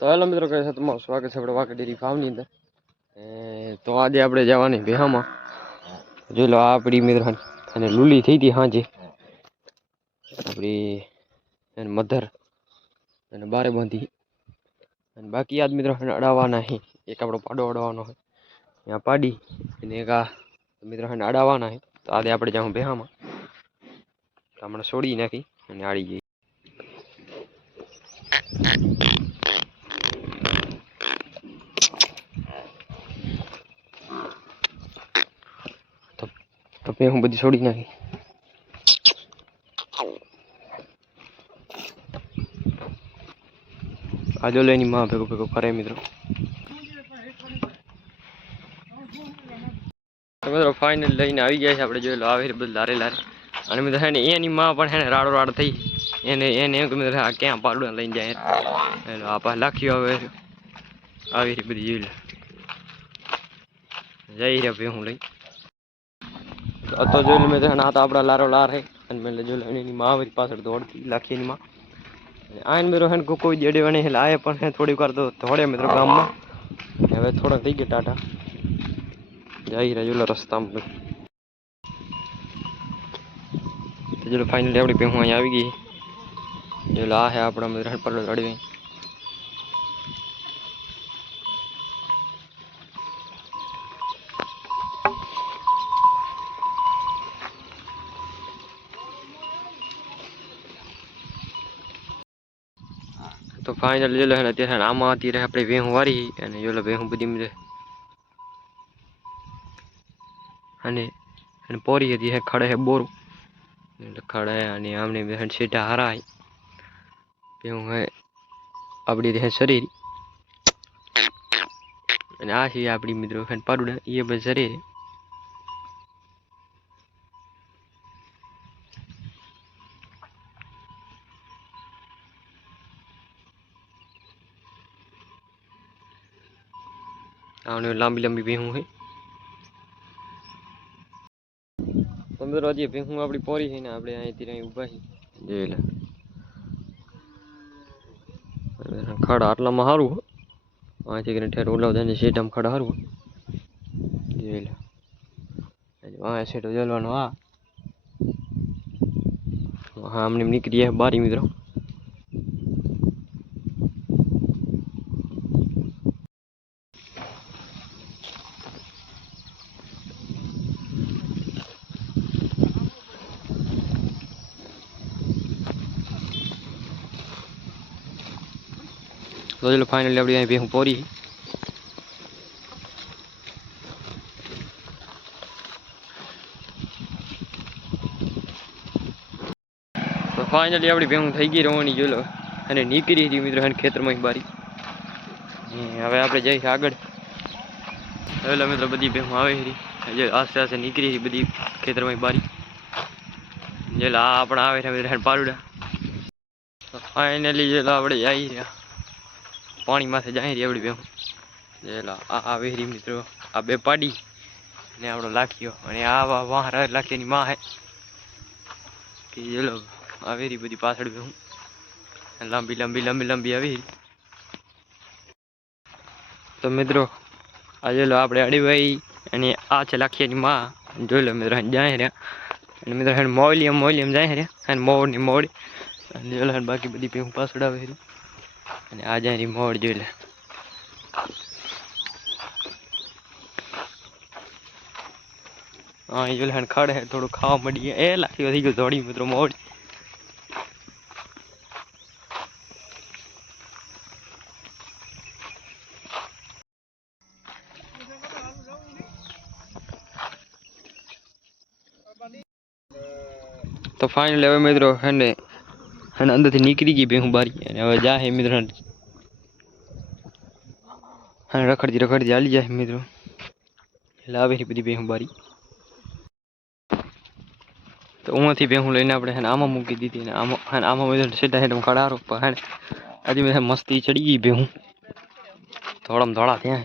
તો હેલો મિત્રો કહે છે તમારું સ્વાગત છે આપણે વાંકા ડેરી ફાર્મની અંદર. તો આજે આપણે જવાની બેહામાં. જોઈ લો, આ આપણી મિત્રો અને લૂલી થઈ હતી સાંજે આપણી એને મધર અને બારે બાંધી. અને બાકી યાદ મિત્રો અડાવવાના હે એક આપણો પાડો અડવાનો હોય ત્યાં પાડી અને એક આ મિત્રો અડાવવાના હે તો આજે આપણે જાઉં બેહામાં. હમણાં છોડી નાખી અને આડી જઈએ તો પે હું બધી છોડી નાખી. આ જો એની માં ભેગો ભેગો ફરે મિત્રો. મિત્રો ફાઇનલ લઈને આવી ગયા છે. આપણે જોયેલો આવી બધું લારે લારે. અને મિત્રો હે એની માં પણ હે રાડો રાડ થઈ. એને એને એમ કે મિત્રો આ ક્યાં પાડું લઈને જાય. એટલે આ પાસે લાખ્યો હવે. આવી બધી જોઈ લે. જઈ રહ્યા ભાઈ, હું લઈ. તો જોઈ લો મેં તો હે ને આ તો આપણા લારો લાર હે. અને મેં જોઈ લો એની માં આવી પાછળ દોડતી લાખી એની માં. અને આને મિત્રો હે ને કોઈ કોઈ જડે એટલે આએ પણ હે થોડીક વાર તો દોડે મિત્રો ગામમાં. ને હવે થોડા થઈ ગયા ટાટા. જઈ રહ્યા જોઈ લો રસ્તામાં તો ચલો ફાઇનલી આપણી ભેહું અહીંયા આવી ગઈ. જો લો આ હે આપણા મિત્રો પર રડવી ફાઇનલ જો લો હે અત્યારે આમાં અત્યારે આપણે વેહું વારી અને જો વેહું બધી મિત્રો અને અને પોરી હતી, હે ખડે, હે બોરું. ખડે અને આમને બે સીટા હરાય. ભેહું હે, આપણી રહે શરીર. અને આ છે આપણી મિત્રો, હે પાડુડા, એ બધા શરીર આને લાંબી લાંબી ભેહું હોય તો મિત્રો હજી આપણી પોરી છે ને આપણે અહીંથી અહીં ઊભા છીએ જોઈ લે. ખડ આટલામાં સારું હો. અહીંથી કરીને ઠેર ઓલાવ ને સીટામાં ખડ સારું જોઈ લે. આ સીટો જલવાનો હા હા અમને નીકળીએ બારી મિત્રો. તો ચલો ફાઇનલી અહીં ભેહું પોરી તો ફાઇનલી આપણી ભેહું થઈ ગઈ, રવાની જોલો અને નીકળી હતી મિત્રો અને ખેતરમાં બારી. હવે આપણે જઈશ આગળ. હવે મિત્રો, બધી ભેહું આવે હતી આસ્તે આસ્તે નીકળી હતી બધી ખેતરમાં બારી. જેલા આ આપણા આવે છે પારુડા. ફાઇનલી જેલા આપણે જઈ રહ્યા પાણી માથે જાય રેવડી ભેહું જેલા આ આ વેરી મિત્રો, આ બે પાડી ને આપણો લાખ્યો. અને આ વાહ લાખીની માં હે. કે જેલો આ વેરી બધી પાછળ ભેહું લાંબી લાંબી લાંબી લાંબી આવી. તો મિત્રો, આ જેલો આપણે અડીભાઈ અને આ છે લાખીની માં. જોઈ લો મિત્રો જાય રહ્યા. અને મિત્રો મોલિયમ મોલિયમ જાય રહ્યા. અને મોડની મોડ અને જેલો હેડ બાકી બધી પીવું પાછળ આવે અને આજે જાય મોડ જોઈ લે. હા, એ જોઈ ખડે થોડું ખાવા મળી એ લાખી વધી ગયું દોડી મિત્રો, મોડ. તો ફાઇનલ હવે મિત્રો હે અને અંદરથી નીકળી ગઈ ભેહું બારી. અને હવે જા હે મિત્રો. અને રખડતી રખડતી હાલી જાય મિત્રો. એટલે આવે બધી ભેહું બારી. તો ઉમાંથી ભેહું લઈને આપણે આમાં મૂકી દીધી અને આમાં આમાં બધું સીધા હેઠળ હે ને. આજે બધા મસ્તી ચડી ગઈ ભેહું. ધોળામ ધોળા ત્યાં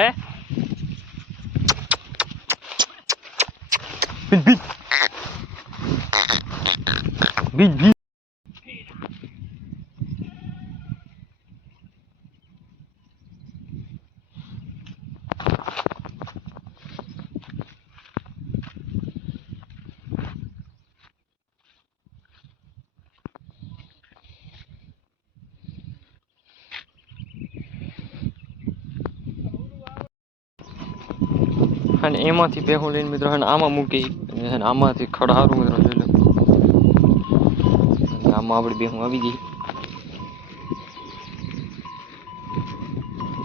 Eh? અને એમાંથી ભેહું લઈને મિત્રો આમાં મૂકી અને આમાંથી ખડારું મિત્રો જોઈ લો. આમાં આપણી ભેહું આવી ગઈ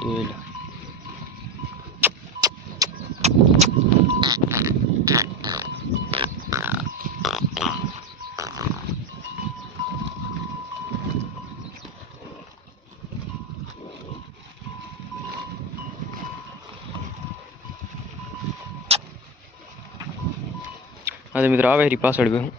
જોઈ લો. આજે મિત્રો આવે રી પાછળ ભેહું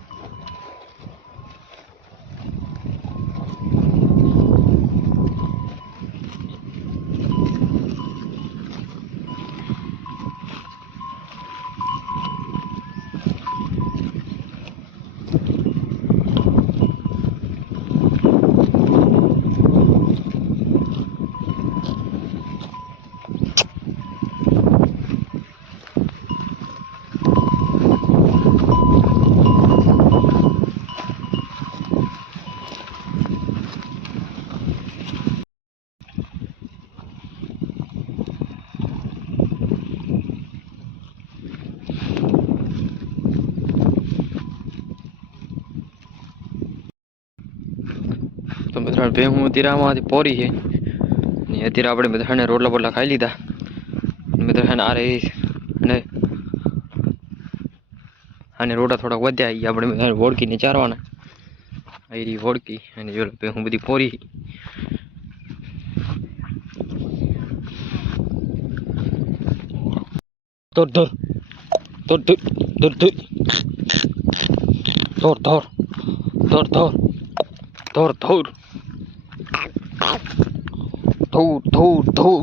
તો મિત્રો ભેહું અત્યારે આમાંથી પોરી છે. ને અત્યારે આપણે બધાને રોટલા બોટલા ખાઈ લીધા. અને મિત્રો છે ને આ રહી અને અને રોટા થોડાક વધ્યા ઈ આપણે બધાને વોડકીને ચારવાના. આ રહી વોડકી અને જો ભેહું બધી પોરી ધોર ધોર ધોર ધોર ધોર ધોર. ધોર ધોર ધોર ધોર ધોર ધોર. Thu, 吐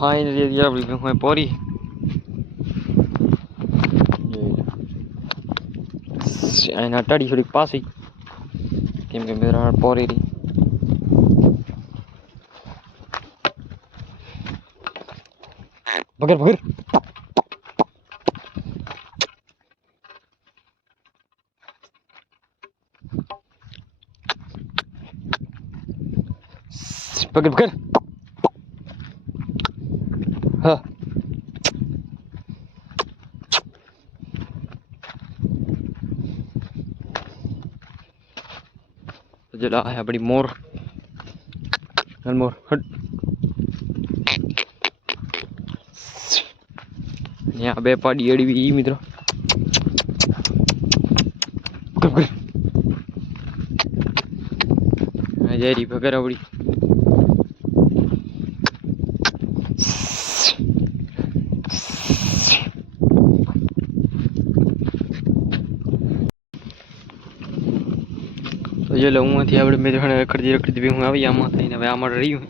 ફાઇનલી અત્યારે આપણી ગંગમાં પહોંચી. એના ટાળી થોડીક પાછી. કેમ કે મેરા પહોંચી રહી ભગર ભગર. પકડ પકડ હા. જલા આપણી મોર. મોર, હટ. ત્યાં બે પાડી અડવી ઈ, મિત્રો. જયરી ભગર આવડી. જો લો હુંથી આપણે મેં જોડે રખડતી બી હું આવી, આમાં થઈને હવે આમાં રહ્યું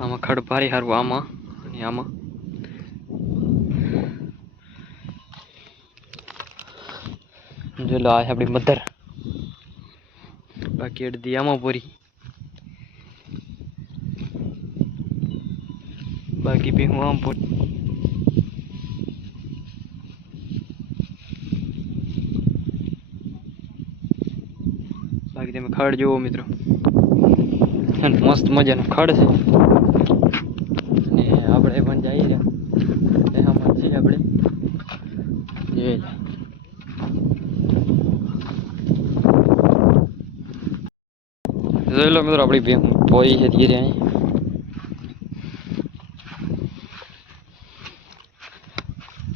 આમાં ખડ ભારે સારું આમાં અને આમાં. જો લો, આ આપણી મધર. બાકી અડધી આમાં પૂરી બાકી બી હું આમ પૂરી બાકી તમે ખડ જુઓ મિત્રો. મસ્ત મજાનું ખડ છે. અને આપણે પણ જઈ રહ્યા એમાં છીએ આપણે. જોઈ જોઈ લો મિત્રો, આપણી બેન પોઈ છે ધીરે અહીં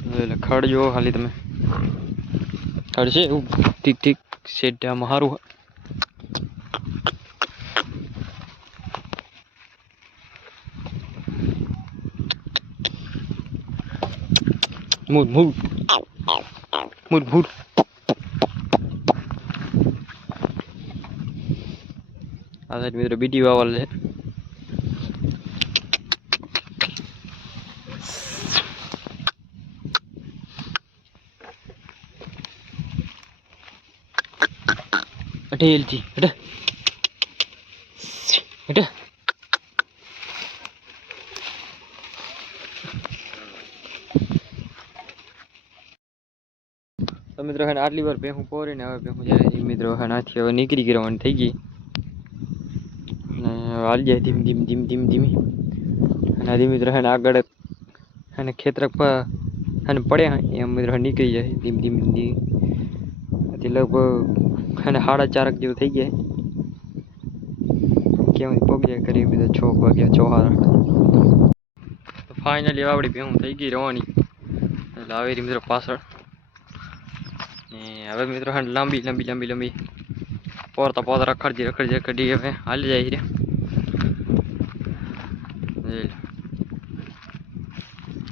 જોઈ લે, ખડ જુઓ ખાલી તમે. ખડ છે એવું. ઠીક ઠીક. સેટ આમાં સારું મૂળ મૂળ મૂળ મૂળ આ સાઈડ મિત્રો બીટી વાવલ છે અઢેલથી હટ હટ મિત્રો હવે આટલી વાર ભેહું પોરીને હવે ભેહું જાય મિત્રો હવે નાથી હવે નીકળી ગરવાની થઈ ગઈ. અને હાલ જાય ધીમ ધીમ ધીમ ધીમ, ધીમી. અને આ મિત્રો હે આગળ અને પર અને પડ્યા એમ મિત્રો નીકળી જાય ધીમ ધીમ ધીમ હજી લગભગ અને સાડા ચારક જેવું થઈ જાય કેમ પગ્યા કરી બધા છ વાગ્યા, છ હારા તો ફાઇનલી આપણી ભેહું થઈ ગઈ રવાની. એટલે આવી મિત્રો પાછળ. હવે મિત્રો હા લાંબી લાંબી લાંબી લાંબી પોરતા પોતા રખડજી રખડજી રખડી હવે હાલી જાય રે.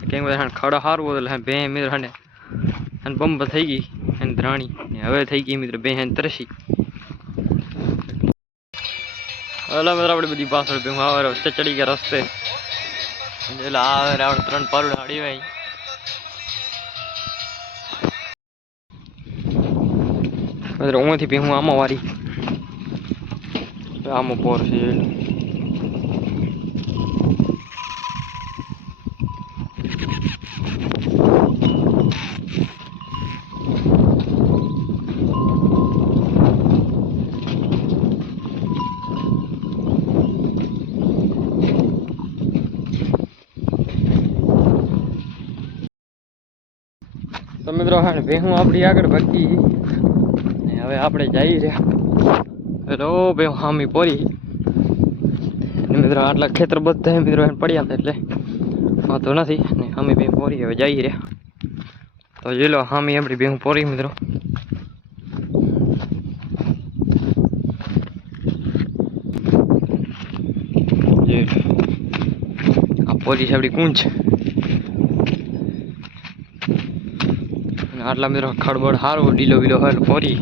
કેમ હા ખડા સારું હતું એટલે બે મિત્રો હાને અને બંબ થઈ ગઈ અને ધ્રાણી. ને હવે થઈ ગઈ મિત્રો બે હેન તરસી. હલો મિત્રો, આપણે બધી પાછળ ભેગું આવે ચડી ગયા રસ્તે. એટલે આવે આપણે ત્રણ પારુડ હાડી હોય મિત્રો અહીંથી ભેગું આમાં વારી આમાં પોર છે એટલે. તો મિત્રો, હા ભેહું આપણી આગળ ભગતી ને હવે આપણે જઈ રહ્યા હેલો ભેહું હામી પોરી મિત્રો, આટલા ખેતર બધા મિત્રો એને પડ્યા હતા એટલે વાંધો નથી. ને હામી ભેહું પોરી હવે જઈ રહ્યા. તો જોઈ લો, હામી આપણી ભેહું પોરી મિત્રો. આ પોરી પોલીસ આપણી કુંજ. આટલા મિત્રો, ખડબડ સારો ડીલો બીલો હોય ફોરી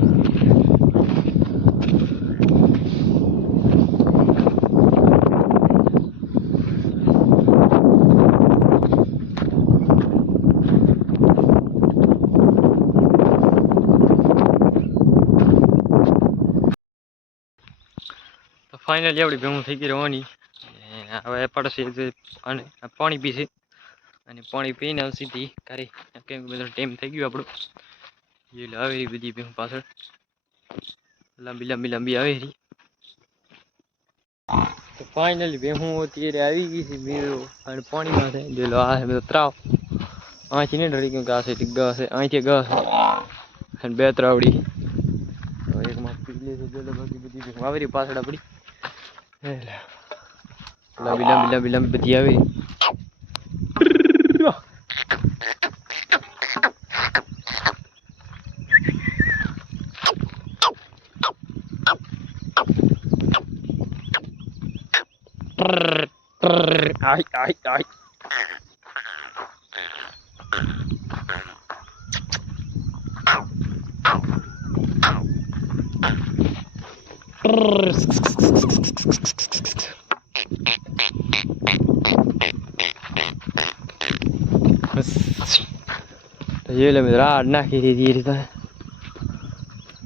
ફાઇનલી આપણી ભેગું થઈ ગઈ રહેવાની હવે પડશે અને પાણી પીશે. અને પાણી પીને સીધી કરી કેમ બધો ટાઈમ થઈ ગયો આપણો. એટલે આવે રહી બધી ભેગું પાછળ. લાંબી લાંબી લાંબી આવે તો ફાઇનલી ભેહું અત્યારે આવી ગઈ છે મેળો. અને પાણીમાં છે જો લો, આ છે બધો ત્રાવ. અહીંથી નહીં ડરી ગયું કે આ છે ગા અહીંથી ગા અને બે ત્રાવડી. એકમાં પીલી છે જો લો, બાકી બધી ભેગું આવી રહી પાછળ આપણી. લાંબી લાંબી લાંબી લાંબી બધી આવી રહી Prrr, prrr, તો જોઈ લે મિત્રો રાડ નાખી દીધી એ રીતે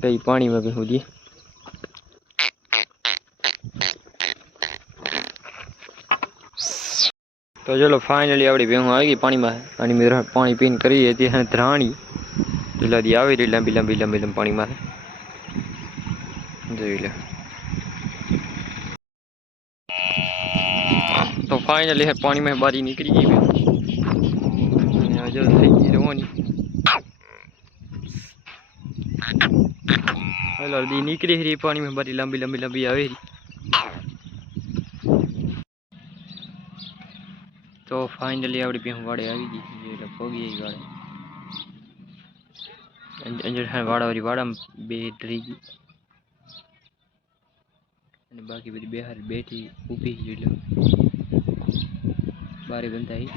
કઈ પાણીમાં બી સુધી તો ચલો ફાઇનલી આપણી ભેહું આવી ગઈ પાણીમાં અને મિત્રો પાણી પીને કરી હતી અને ધ્રાણી પેલાથી આવી રહી લાંબી લાંબી લાંબી લાંબી પાણીમાં જોઈ લે ફાઇનલી પાણીમાં બારી નીકળી ગઈ. અને હજુ થઈ ગઈ રવાની. હાલો દી નીકળી રહી પાણીમાં બારી લાંબી લાંબી લાંબી આવે રહી તો ફાઇનલી આપણી ભેહું વાડે આવી ગઈ એટલે પગી ગઈ વાડે અંજર વાડાવાળી વાડામાં બે ડરી ગઈ. અને બાકી બધી બે હારી બેઠી, ઊભી છે એટલે બારે બંધાઈ